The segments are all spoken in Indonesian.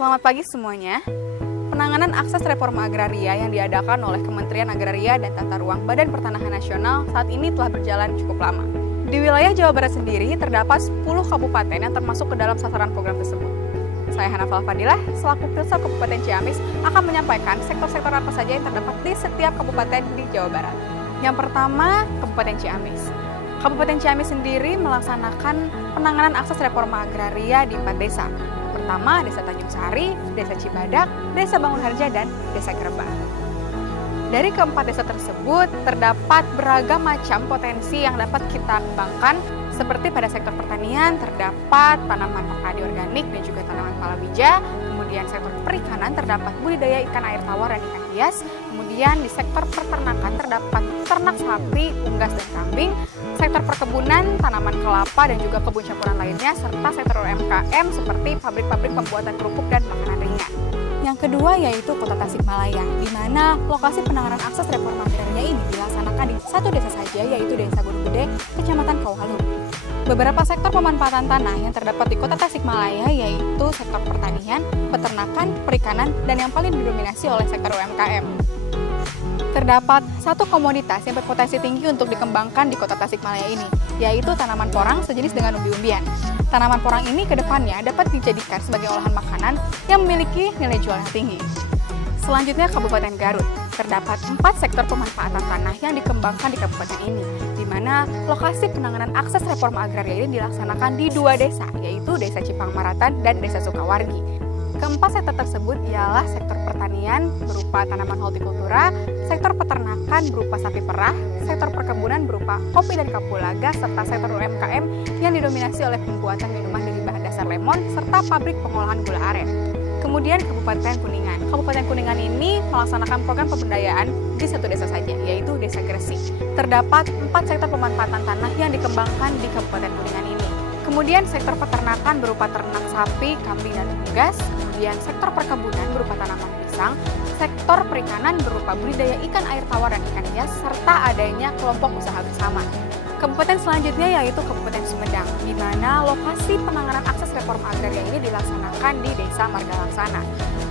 Selamat pagi semuanya. Penanganan akses reforma agraria yang diadakan oleh Kementerian Agraria dan Tata Ruang Badan Pertanahan Nasional saat ini telah berjalan cukup lama. Di wilayah Jawa Barat sendiri terdapat 10 kabupaten yang termasuk ke dalam sasaran program tersebut. Saya Hanafa Fadilah, selaku Pilsel Kabupaten Ciamis, akan menyampaikan sektor-sektor apa saja yang terdapat di setiap kabupaten di Jawa Barat. Yang pertama, Kabupaten Ciamis. Kabupaten Ciamis sendiri melaksanakan penanganan akses reforma agraria di 4 desa. Pertama, Desa Tanjung Sari, Desa Cibadak, Desa Bangunharja, dan Desa Grebang. Dari keempat desa tersebut, terdapat beragam macam potensi yang dapat kita kembangkan, seperti pada sektor pertanian, terdapat tanaman padi organik dan juga tanaman palawija. Kemudian sektor perikanan, terdapat budidaya ikan air tawar dan ikan hias. Kemudian di sektor peternakan, terdapat ternak sapi, unggas, dan kambing. Sektor perkebunan, tanaman kelapa, dan juga kebun campuran lainnya, serta sektor UMKM seperti pabrik-pabrik pembuatan kerupuk dan makanan ringan. Yang kedua yaitu Kota Tasikmalaya, di mana lokasi penanganan akses reforma agraria ini dilaksanakan di satu desa saja, yaitu Desa Gunung Gede, Kecamatan Kauhalu. Beberapa sektor pemanfaatan tanah yang terdapat di Kota Tasikmalaya yaitu sektor pertanian, peternakan, perikanan, dan yang paling didominasi oleh sektor UMKM. Terdapat satu komoditas yang berpotensi tinggi untuk dikembangkan di Kota Tasikmalaya ini, yaitu tanaman porang sejenis dengan umbi-umbian. Tanaman porang ini ke depannya dapat dijadikan sebagai olahan makanan yang memiliki nilai jual yang tinggi. Selanjutnya Kabupaten Garut. Terdapat 4 sektor pemanfaatan tanah yang dikembangkan di kabupaten ini, di mana lokasi penanganan akses reforma agraria ini dilaksanakan di 2 desa, yaitu Desa Cipang Maratan dan Desa Sukawargi. Keempat sektor tersebut ialah sektor pertanian berupa tanaman hortikultura, sektor peternakan berupa sapi perah, sektor perkebunan berupa kopi dan kapulaga, serta sektor UMKM yang didominasi oleh pembuatan minuman dari bahan dasar lemon, serta pabrik pengolahan gula aren. Kemudian Kabupaten Kuningan. Kabupaten Kuningan ini melaksanakan program pemberdayaan di satu desa saja, yaitu Desa Gresik. Terdapat 4 sektor pemanfaatan tanah yang dikembangkan di Kabupaten Kuningan ini. Kemudian sektor peternakan berupa ternak sapi, kambing, dan unggas. Kemudian sektor perkebunan berupa tanaman pisang. Sektor perikanan berupa budidaya ikan air tawar dan ikan hias, serta adanya kelompok usaha bersama. Kabupaten selanjutnya yaitu Kabupaten Sumedang, di mana lokasi penanganan akses reforma agraria ini dilaksanakan di Desa Margalaksana.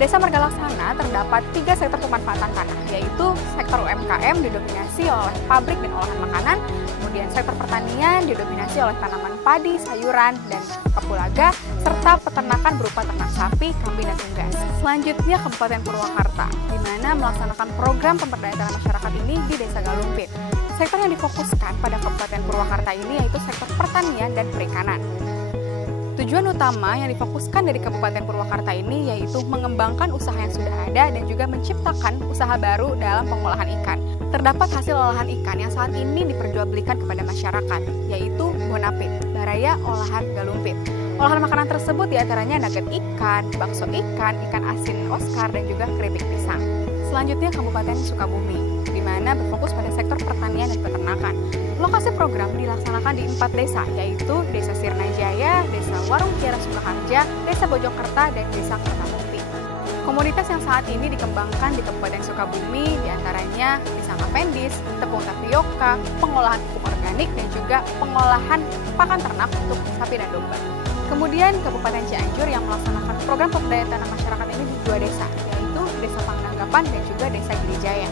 Desa Margalaksana terdapat 3 sektor pemanfaatan tanah, yaitu sektor UMKM didominasi oleh pabrik dan olahan makanan, kemudian sektor pertanian didominasi oleh tanaman padi, sayuran, dan kapulaga, serta peternakan berupa ternak sapi, kambing, dan unggas. Selanjutnya Kabupaten Purwakarta, di mana melaksanakan program pemberdayaan masyarakat ini di Desa Galumpit. Sektor yang difokuskan pada Kabupaten Purwakarta ini yaitu sektor pertanian dan perikanan. Tujuan utama yang difokuskan dari Kabupaten Purwakarta ini yaitu mengembangkan usaha yang sudah ada dan juga menciptakan usaha baru dalam pengolahan ikan. Terdapat hasil olahan ikan yang saat ini diperjualbelikan kepada masyarakat, yaitu Bonapit, Baraya Olahan Galumpit. Olahan makanan tersebut diantaranya nugget ikan, bakso ikan, ikan asin Oscar, dan juga keripik pisang. Selanjutnya Kabupaten Sukabumi, di mana berfokus pada sektor pertanian dan peternakan. Lokasi program dilaksanakan di 4 desa, yaitu Desa Sirnajaya, Desa Warung Kiara Sukaharja, Desa Bojongkerta, dan Desa Kertamukti. Komoditas yang saat ini dikembangkan di Kabupaten Sukabumi diantaranya pisang apendis, tepung tapioka, pengolahan pupuk organik, dan juga pengolahan pakan ternak untuk sapi dan domba. Kemudian Kabupaten Cianjur yang melaksanakan program pemberdayaan tanah masyarakat ini di 2 desa, yaitu Desa Pangnanggapan dan juga Desa Girijaya.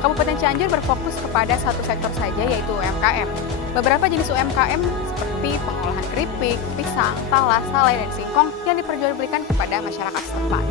Kabupaten Cianjur berfokus kepada satu sektor saja, yaitu UMKM. Beberapa jenis UMKM seperti pengolahan keripik, pisang, talas, salai, dan singkong yang diperjualbelikan kepada masyarakat setempat.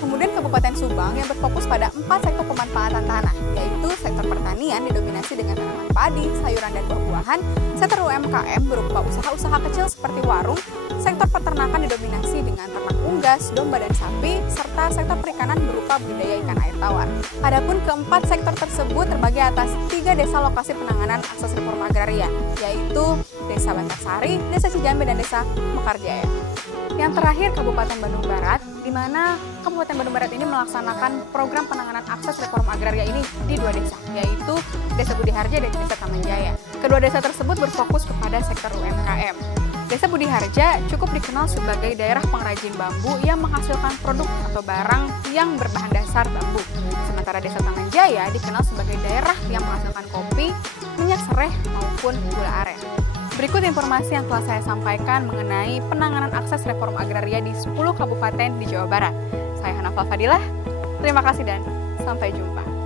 Kemudian Kabupaten Subang yang berfokus pada 4 sektor pemanfaatan tanah, yaitu sektor pertanian didominasi dengan tanaman padi, sayuran, dan buah-buahan, sektor UMKM berupa usaha-usaha kecil seperti warung, sektor peternakan didominasi dengan ternak unggas, domba, dan sapi, serta sektor perikanan berupa budidaya ikan air tawar. Adapun keempat sektor tersebut terbagi atas 3 desa lokasi penanganan akses reforma agraria, yaitu Desa Bantarsari, Desa Cijambe, dan Desa Mekarjaya. Yang terakhir Kabupaten Bandung Barat, di mana Kabupaten Bandung Barat ini melaksanakan program penanganan akses reforma agraria ini di 2 desa, yaitu Desa Budi Harja dan Desa Taman Jaya. Kedua desa tersebut berfokus kepada sektor UMKM. Desa Budi Harja cukup dikenal sebagai daerah pengrajin bambu yang menghasilkan produk atau barang yang berbahan dasar bambu. Sementara Desa Taman Jaya dikenal sebagai daerah yang menghasilkan kopi, minyak sereh, maupun gula aren. Berikut informasi yang telah saya sampaikan mengenai penanganan akses reforma agraria di 10 kabupaten di Jawa Barat. Saya Hanafa Fadilah, terima kasih dan sampai jumpa.